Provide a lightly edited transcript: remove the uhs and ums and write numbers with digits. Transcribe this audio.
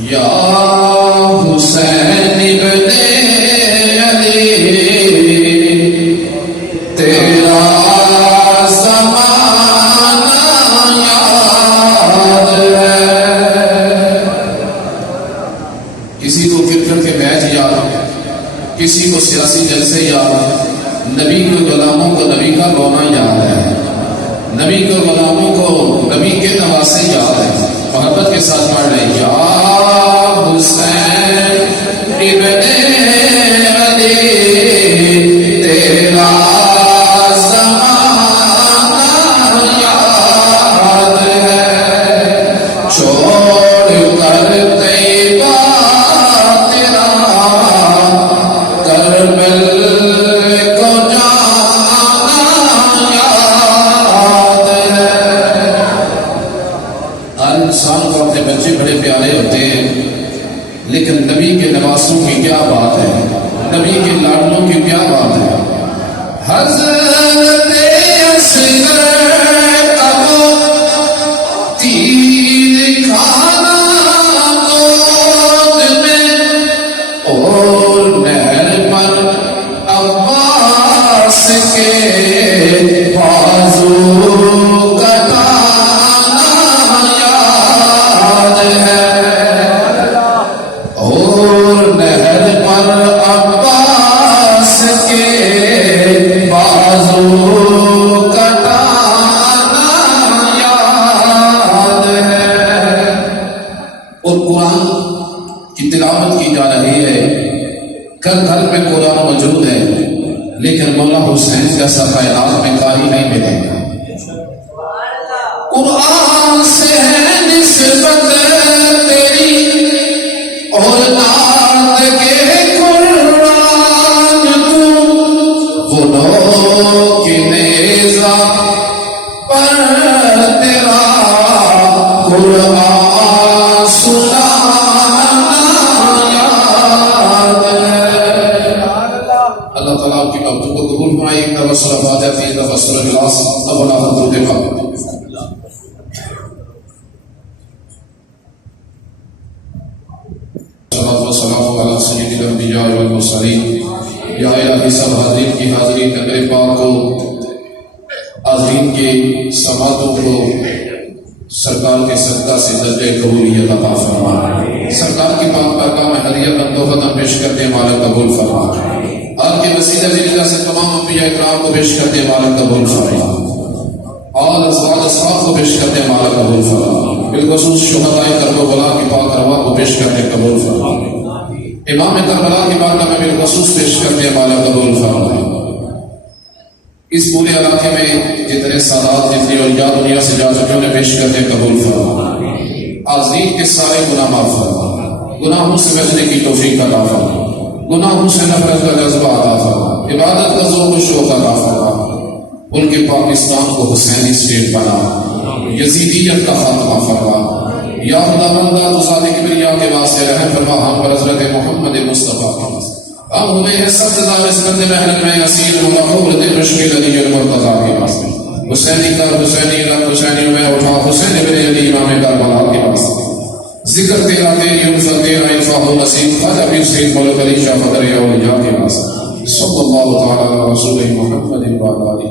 یا حسین ابن علی تیرا زمانہ یاد ہے. کسی کو کرکٹ کے میچ یاد ہے، کسی کو سیاسی جلسے یاد ہے. نبی کے غلاموں کو نبی کا رونا یاد ہے، نبی کے غلاموں کو نبی کے نواسے یاد ہے. محبت کے ساتھ پڑھ رہے یا حسین ابن علی تیرا زمانہ یاد ہے. چھوڑ کر طیبہ تیرا کربل کو جانا یاد ہے. ہر انسان کو اپنے بچے بڑے پیارے ہوتے ہیں، لیکن نبی کے نواسوں کی کیا بات ہے، نبی کے لاڈلوں کی کیا بات ہے. حضرت اصغر ابو تیر کھانا گود میں اور نہر پر عباس کے بازو کٹانا یاد ہے. اور نہر پر عباس کے بازو کٹانا یاد ہے. اور قرآن کی تلاوت کی جا رہی ہے، گھر گھر میں قرآن موجود ہے، لیکن مولا حسین جیسا کائنات میں قاری نہیں ملے گا. قرآن سے ہے نسبت تیری اولاد کے قرآن تو، وہ لوگ کی نیزہ پر تیرا قرآن سنانا یاد ہے. اللہ تعالیٰ آپ کی باتوں کو قبول فرمائے. ایک دفعہ صلی اللہ علیہ وسلم، ایک دفعہ صلی اللہ علیہ وسلم. اب اللہ حضور دیکھا والسلام علی سید الانبیاء والمرسلین. یا الہی سب حاضرین کی حاضری تقریب پاک کو، حاضرین کی سماعتوں کو سرکار کے صدقہ سے درجہ قبولیت عطا فرما. سرکار کی پاک بارگاہ میں ہدیہ بندو ختم پیش کرتے والا قبول فرما. آپ کے وسیلہ ذریعہ سے تمام انبیاء اکرام کو پیش کرتے والا قبول فرما. اور ازواج اصحاب کو پیش کرتے والا قبول فرما. بالخصوص شہدائے کربلا کی پاک ارواح کو پیش کرتے قبول فرما. امام کربلا کی بارگاہ میں بالخصوص پیش کرنے والا قبول فرمائے. اس پورے علاقے میں جتنے سادات جتنے اور یا دنیا سے جا چکے انہیں پیش کرنے قبول فرمائے. حاضرین کے سارے گناہ معاف فرمائے. گناہوں سے بچنے کی توفیق عطا فرمائے. گناہوں سے نفرت کا جذبہ عطا فرمائے. عبادت کا ذوق و شوق عطا فرمائے. ملک پاکستان کو حسینی اسٹیٹ بنا، یزیدیت کا خاتمہ فرما. یا خدا بندہ تو ذات کبریا کے واسطے رحم فرما. ہم پر حضرت محمد مصطفیٰ ہم ہمیں سب دار اس بندے محل میں اسیر ہم مقبول دل مشکل علی المرتضیٰ کے واسطے. حسینی کا حسینی کا حسینی میں اٹھا حسین ابن علی امام کربلا کے واسطے. ذکر تیرا تیری انفر تیرا انفاق و نصیب خواجہ پیر سید ملک علی شاہ فدر اولیاء کے واسطے. صلی اللہ تعالی علی رسول محمد و علی